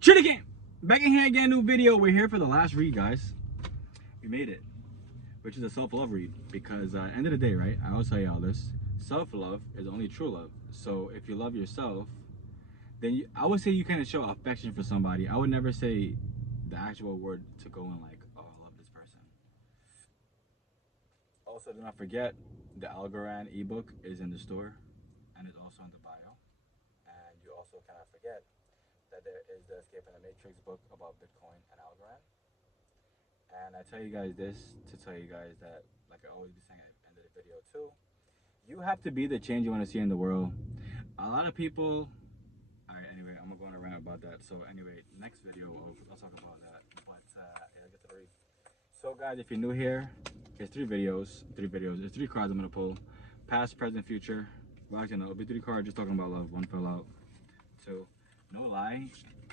Shit again! Back in here again, new video. We're here for the last read, guys. We made it. Which is a self-love read. Because end of the day, right? I always tell y'all this. Self-love is only true love. So if you love yourself, then I would say you kind of show affection for somebody. I would never say the actual word to go in like, oh, I love this person. Also, do not forget, the Algorand ebook is in the store. And it's also in the bio. And you also cannot forget that there is the Escape from the Matrix book about Bitcoin and Algorand. And I tell you guys this to tell you guys that, like I always be saying at the end of the video too, you have to be the change you want to see in the world. A lot of people. Alright, anyway, I'm gonna go on a rant about that. So anyway, next video I'll talk about that. But yeah, get to the read. So guys, if you're new here, it's three videos. It's three cards I'm gonna pull. Past, present, future. Well, actually, no, it'll be three cards just talking about love. One fell out. Two. No lie,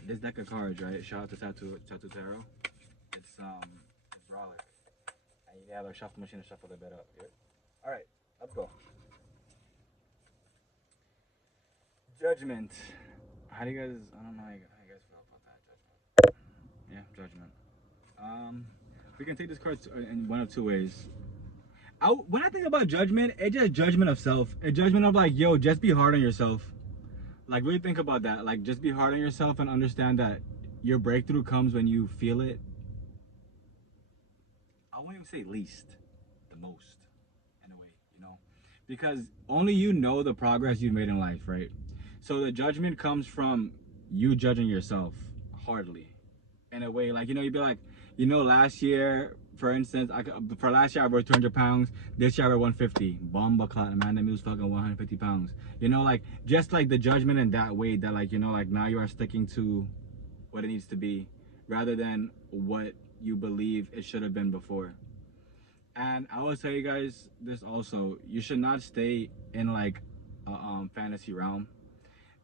this deck of cards, right? Shout out to Tattoo Tarot. It's brolic. And you have a shuffle machine to shuffle the bit up. Yeah? Alright, let's go. Judgment. How do you guys, I don't know how you guys feel about that. Judgment. Yeah, judgment. We can take this card in one of two ways. When I think about judgment, it's just judgment of self. A judgment of like, yo, just be hard on yourself. Like, really think about that. Like, just be hard on yourself and understand that your breakthrough comes when you feel it. I won't even say least, the most, in a way, you know? Because only you know the progress you've made in life, right? So the judgment comes from you judging yourself hardly. In a way, like, you know, you'd be like, you know, last year, for instance, for last year I weighed 200 pounds. This year I weighed 150. Bomba clot, man, that was fucking 150 pounds. You know, like, just like the judgment in that way that, like, you know, like now you are sticking to what it needs to be rather than what you believe it should have been before. And I will tell you guys this also, you should not stay in like a fantasy realm.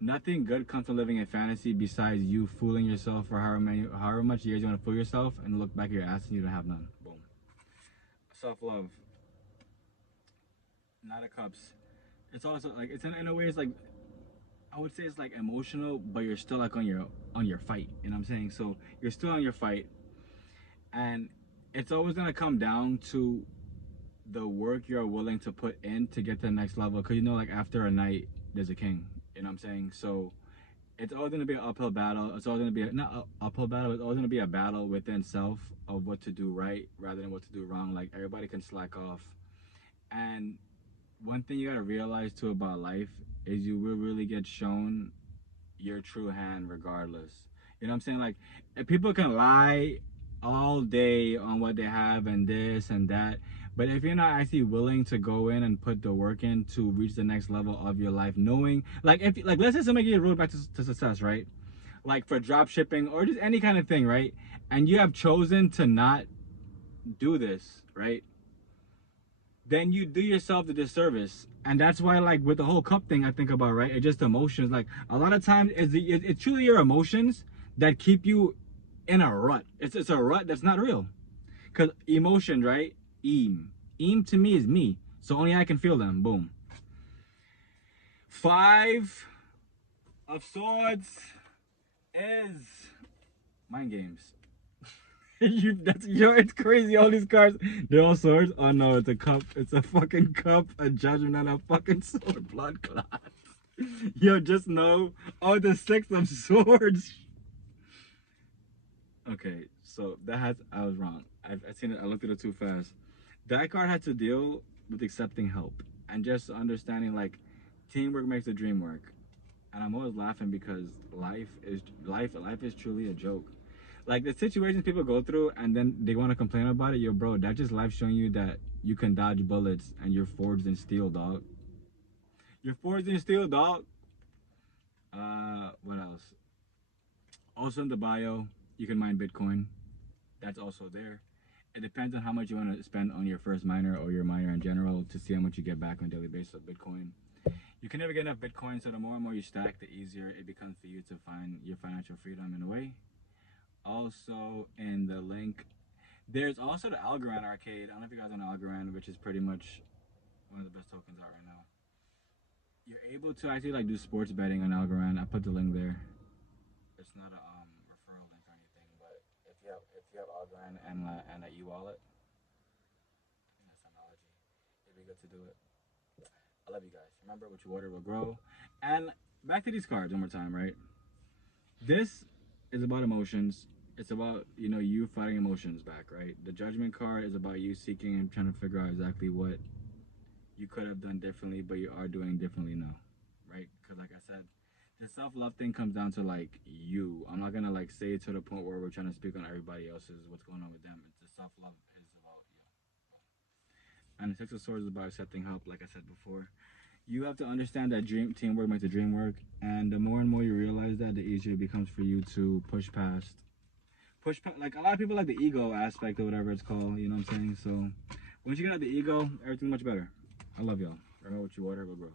Nothing good comes from living in fantasy besides you fooling yourself for however much years you want to fool yourself and look back at your ass and you don't have none. Boom. Self-love. Not a cups. It's also like, it's in a way, it's like, I would say it's like emotional, but you're still like on your fight. You know what I'm saying? So you're still on your fight, and it's always gonna come down to the work you're willing to put in to get to the next level. Cause you know, like after a night, there's a king. You know what I'm saying? So it's always gonna be an uphill battle. It's always gonna be not an uphill battle. It's always gonna be a battle within self of what to do right rather than what to do wrong. Like everybody can slack off, and one thing you gotta realize too about life is you will really get shown your true hand regardless. You know what I'm saying? Like, if people can lie all day on what they have and this and that, but if you're not actually willing to go in and put the work in to reach the next level of your life, knowing, like, if, like, let's say somebody get a road back to success, right? Like for drop shipping or just any kind of thing, right? And you have chosen to not do this, right? Then you do yourself the disservice. And that's why, like, with the whole cup thing I think about, right? It's just emotions. Like, a lot of times it's truly your emotions that keep you in a rut. It's a rut that's not real. Because emotion, right? Eam to me is me. So only I can feel them. Boom. Five of Swords is mind games. It's crazy. All these cards, they're all swords. Oh no, it's a cup. It's a fucking cup, a judgment, and a fucking sword. Blood clot. Yo, just know. Oh, the Six of Swords. Okay, so I was wrong. I've seen it. I looked at it too fast. That card had to deal with accepting help and just understanding like teamwork makes the dream work. And I'm always laughing because life is truly a joke. Like the situations people go through and then they want to complain about it, yo bro, that's just life showing you that you can dodge bullets and you're forged in steel, dog. You're forged in steel, dog. What else? Also in the bio, you can mine Bitcoin. That's also there. It depends on how much you want to spend on your first miner or your miner in general to see how much you get back on a daily basis of Bitcoin. You can never get enough Bitcoin, so the more and more you stack, the easier it becomes for you to find your financial freedom in a way. Also in the link, there's also the Algorand arcade. I don't know if you guys know Algorand, which is pretty much one of the best tokens out right now. You're able to actually like do sports betting on Algorand. I put the link there. It's not a referral link or anything, but if you have Algorand and a e-wallet, I think that's analogy. It'd be good to do it. I love you guys. Remember, what you water will grow. And back to these cards one more time, right? This is about emotions. It's about, you know, you fighting emotions back, right? The Judgment card is about you seeking and trying to figure out exactly what you could have done differently, but you are doing differently now, right? Because like I said, the self-love thing comes down to like you. I'm not gonna like say it to the point where we're trying to speak on everybody else's what's going on with them. It's the self-love is about you. And the Six of Swords is about accepting help, like I said before. You have to understand that teamwork makes the dream work, and the more and more you realize that, the easier it becomes for you to push past. Like a lot of people like the ego aspect or whatever it's called. You know what I'm saying? So once you get out the ego, everything's much better. I love y'all. Remember, what you water will grow.